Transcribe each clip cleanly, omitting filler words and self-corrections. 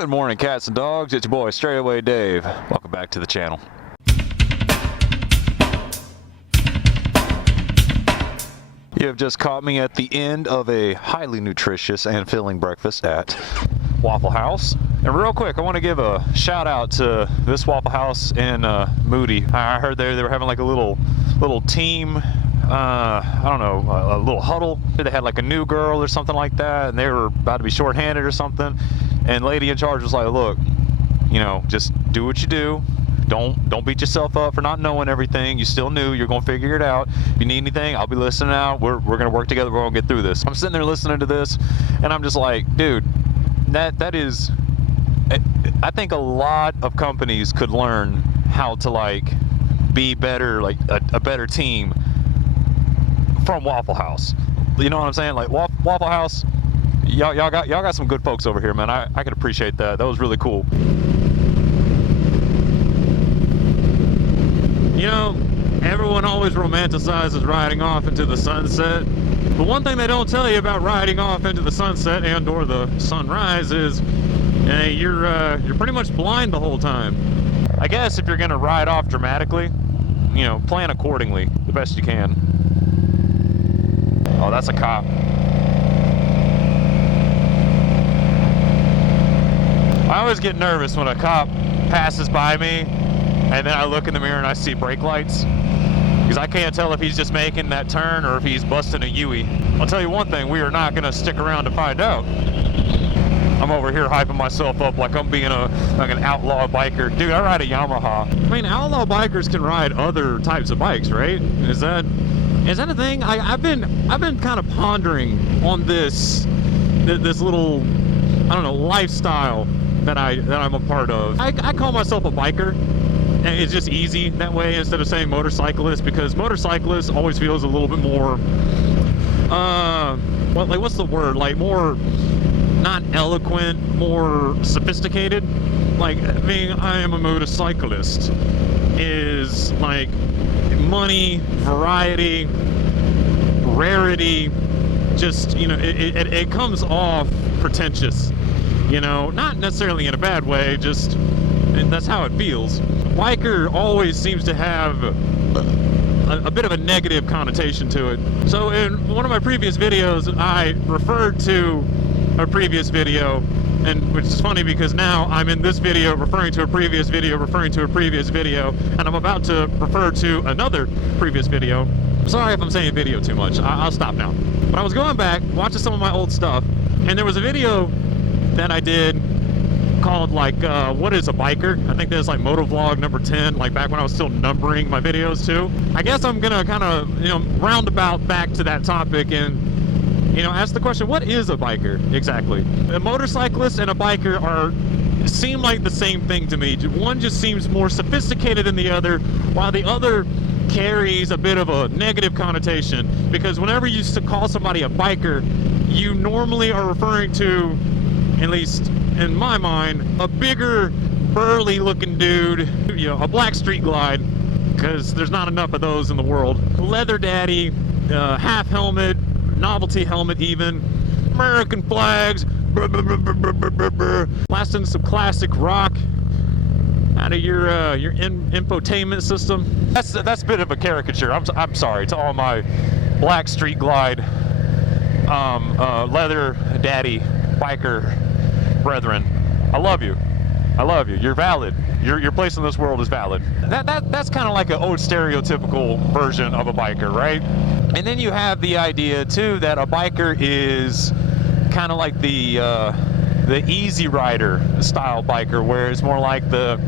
Good morning, cats and dogs. It's your boy, Straightaway Dave. Welcome back to the channel. You have just caught me at the end of a highly nutritious and filling breakfast at Waffle House. And real quick, I want to give a shout out to this Waffle House in Moody. I heard they were having like a little team, I don't know, a little huddle. They had like a new girl or something like that, and they were about to be shorthanded or something. And lady in charge was like, look, you know, just do what you do. Don't beat yourself up for not knowing everything. You still new. You're gonna figure it out. If you need anything, I'll be listening out. We're gonna work together. We're gonna get through this. I'm sitting there listening to this, and I'm just like, dude, that is. I think a lot of companies could learn how to like be better, like a better team from Waffle House. You know what I'm saying? Like Waffle House, y'all got some good folks over here, man. I could appreciate that. That was really cool. You know, everyone always romanticizes riding off into the sunset, but one thing they don't tell you about riding off into the sunset and or the sunrise is you're pretty much blind the whole time. I guess if you're gonna ride off dramatically, you know, plan accordingly the best you can. Oh, that's a cop. I always get nervous when a cop passes by me and then I look in the mirror and I see brake lights, because I can't tell if he's just making that turn or if he's busting a Yui. I'll tell you one thing, we are not gonna stick around to find out. I'm over here hyping myself up like I'm being like an outlaw biker. Dude, I ride a Yamaha. I mean, outlaw bikers can ride other types of bikes, right? Is that a thing? I've been kind of pondering on this little, I don't know, lifestyle that I'm a part of. I call myself a biker. And it's just easy that way instead of saying motorcyclist, because motorcyclist always feels a little bit more, what's the word? Like more, not eloquent, more sophisticated. Like, I mean, I am a motorcyclist is like money, variety, rarity, just, you know, it comes off pretentious, you know, not necessarily in a bad way, just, and that's how it feels. Biker always seems to have a bit of a negative connotation to it. So in one of my previous videos, I referred to a previous video, and which is funny because now I'm in this video referring to a previous video, referring to a previous video, and I'm about to refer to another previous video. I'm sorry if I'm saying video too much. I'll stop now. But I was going back, watching some of my old stuff, and there was a video that I did called like what is a biker? I think there's like motovlog number 10, like back when I was still numbering my videos too. I guess I'm gonna kind of, you know, roundabout back to that topic and, you know, ask the question, what is a biker exactly? A motorcyclist and a biker seem like the same thing to me. One just seems more sophisticated than the other, while the other carries a bit of a negative connotation, because whenever you call somebody a biker, you normally are referring to, at least in my mind, a bigger, burly looking dude, you know, a black street glide, because there's not enough of those in the world. Leather daddy, half helmet, novelty helmet even, American flags, blasting some classic rock out of your infotainment system. That's a bit of a caricature. I'm sorry to all my black street glide, leather daddy biker brethren. I love you. I love you. You're valid. Your place in this world is valid. That's kind of like an old stereotypical version of a biker, right? And then you have the idea too that a biker is kind of like the easy rider style biker, where it's more like a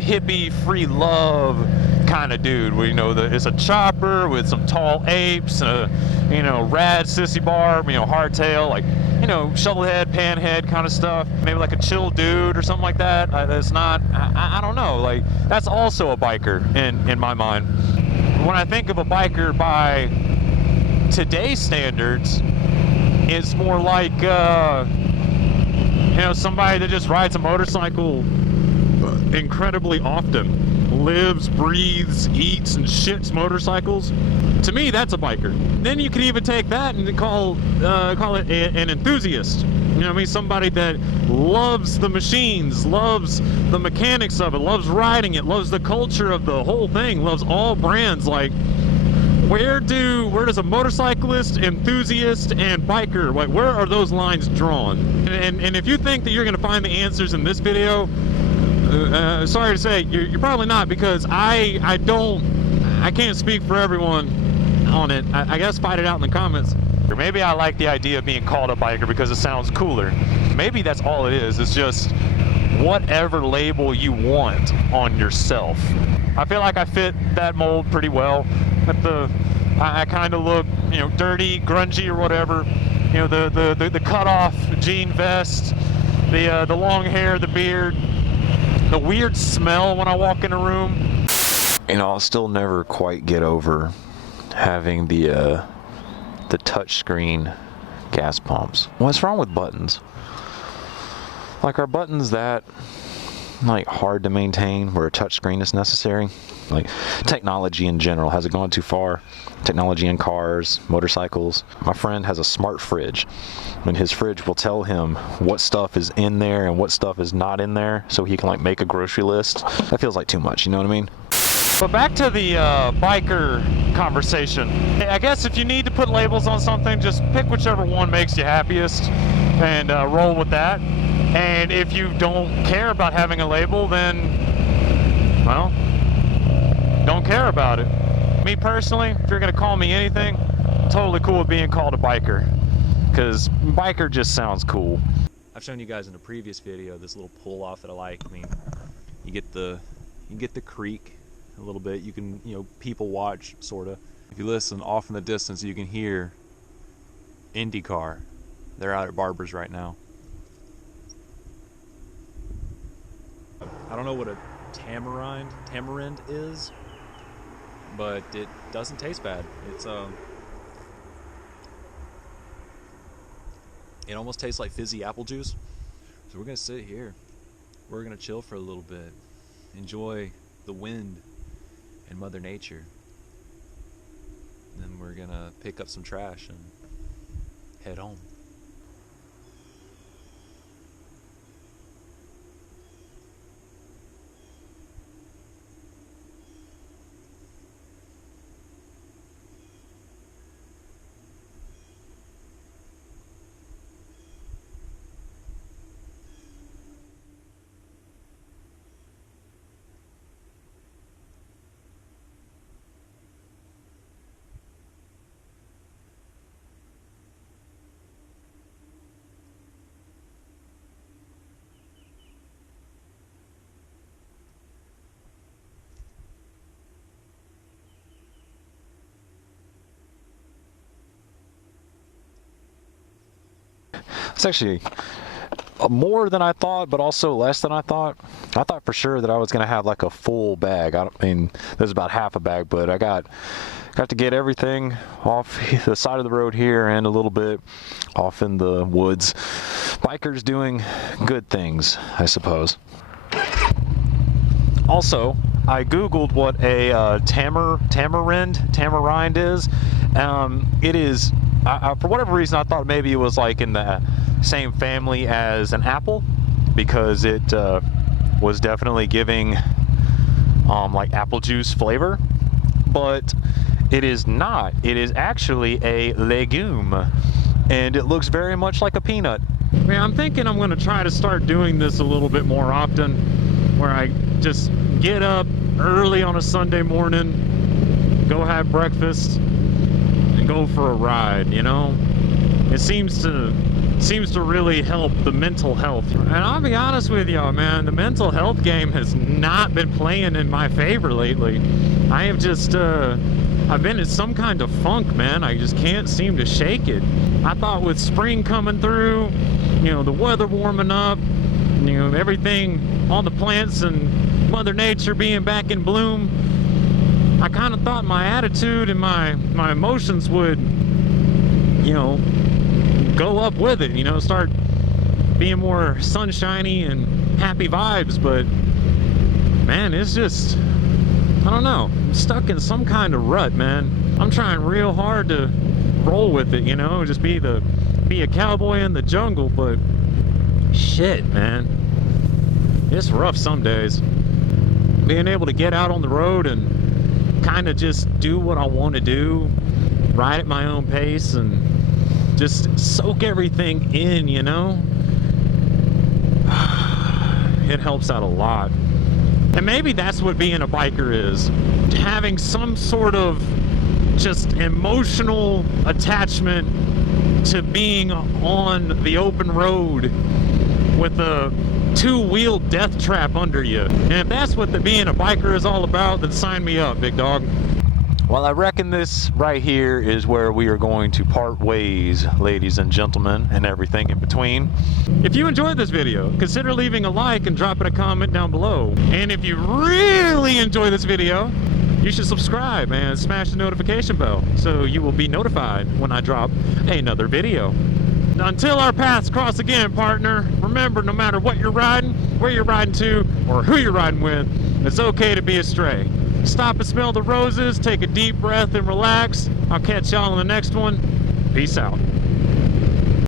hippie free love kind of dude, where, you know, it's a chopper with some tall apes, you know, rad sissy bar, you know, hardtail, like, you know, shovelhead, panhead kind of stuff. Maybe like a chill dude or something like that. That's not, I don't know, like, that's also a biker in my mind. When I think of a biker by today's standards, it's more like, you know, somebody that just rides a motorcycle incredibly often, lives, breathes, eats, and shits motorcycles. To me, that's a biker. Then you could even take that and call it an enthusiast. You know what I mean? Somebody that loves the machines, loves the mechanics of it, loves riding it, loves the culture of the whole thing, loves all brands. Like, where does a motorcyclist, enthusiast, and biker, like, where are those lines drawn? And if you think that you're gonna find the answers in this video, sorry to say, you're probably not, because I can't speak for everyone on it. I guess fight it out in the comments. Or maybe I like the idea of being called a biker because it sounds cooler. Maybe that's all it is. It's just whatever label you want on yourself. I feel like I fit that mold pretty well. I kind of look, you know, dirty, grungy, or whatever. You know, the cut off jean vest, the long hair, the beard, the weird smell when I walk in a room. You know, I'll still never quite get over having the touchscreen gas pumps. What's wrong with buttons? Like, are buttons that like hard to maintain where a touchscreen is necessary? Like, technology in general, has it gone too far? Technology in cars, motorcycles. My friend has a smart fridge, and his fridge will tell him what stuff is in there and what stuff is not in there, so he can like make a grocery list. That feels like too much, you know what I mean? But back to the biker conversation. I guess if you need to put labels on something, just pick whichever one makes you happiest and roll with that. And if you don't care about having a label, then, well, don't care about it. Me personally, if you're gonna call me anything, I'm totally cool with being called a biker, because biker just sounds cool. I've shown you guys in a previous video this little pull off that I like. I mean, you get the creek a little bit. You can, you know, people watch, sorta. If you listen off in the distance, you can hear IndyCar. They're out at Barber's right now. I don't know what a tamarind is, but it doesn't taste bad. It's it almost tastes like fizzy apple juice. So we're gonna sit here. We're gonna chill for a little bit, enjoy the wind and Mother Nature. And then we're gonna pick up some trash and head home. It's actually more than I thought, but also less than I thought. I thought for sure that I was going to have like a full bag. I mean, there's about half a bag, but I got to get everything off the side of the road here and a little bit off in the woods. Bikers doing good things, I suppose. Also, I googled what a tamarind is. It is, for whatever reason, I thought maybe it was like in the same family as an apple, because it was definitely giving like apple juice flavor, but it is not. It is actually a legume, and it looks very much like a peanut. Man, I'm thinking I'm going to try to start doing this a little bit more often, where I just get up early on a Sunday morning, go have breakfast, and go for a ride, you know? It seems to really help the mental health. And I'll be honest with y'all, man, the mental health game has not been playing in my favor lately. I have just, I've been in some kind of funk, man. I just can't seem to shake it. I thought with spring coming through, you know, the weather warming up, you know, everything, all the plants and Mother Nature being back in bloom, I kind of thought my attitude and my emotions would, you know, go up with it, you know, start being more sunshiny and happy vibes. But man, it's just, I don't know, I'm stuck in some kind of rut, man. I'm trying real hard to roll with it, you know, just be the be a cowboy in the jungle, but shit, man, it's rough some days. Being able to get out on the road and kind of just do what I want to do, ride at my own pace, and just soak everything in, you know? It helps out a lot. And maybe that's what being a biker is. Having some sort of just emotional attachment to being on the open road with a two-wheel death trap under you. And if that's what being a biker is all about, then sign me up, big dog. Well, I reckon this right here is where we are going to part ways, ladies and gentlemen, and everything in between. If you enjoyed this video, consider leaving a like and dropping a comment down below. And if you really enjoy this video, you should subscribe and smash the notification bell so you will be notified when I drop another video. Until our paths cross again, partner, remember, no matter what you're riding, where you're riding to, or who you're riding with, it's okay to be astray. Stop and smell the roses, take a deep breath and relax. I'll catch y'all on the next one. Peace out.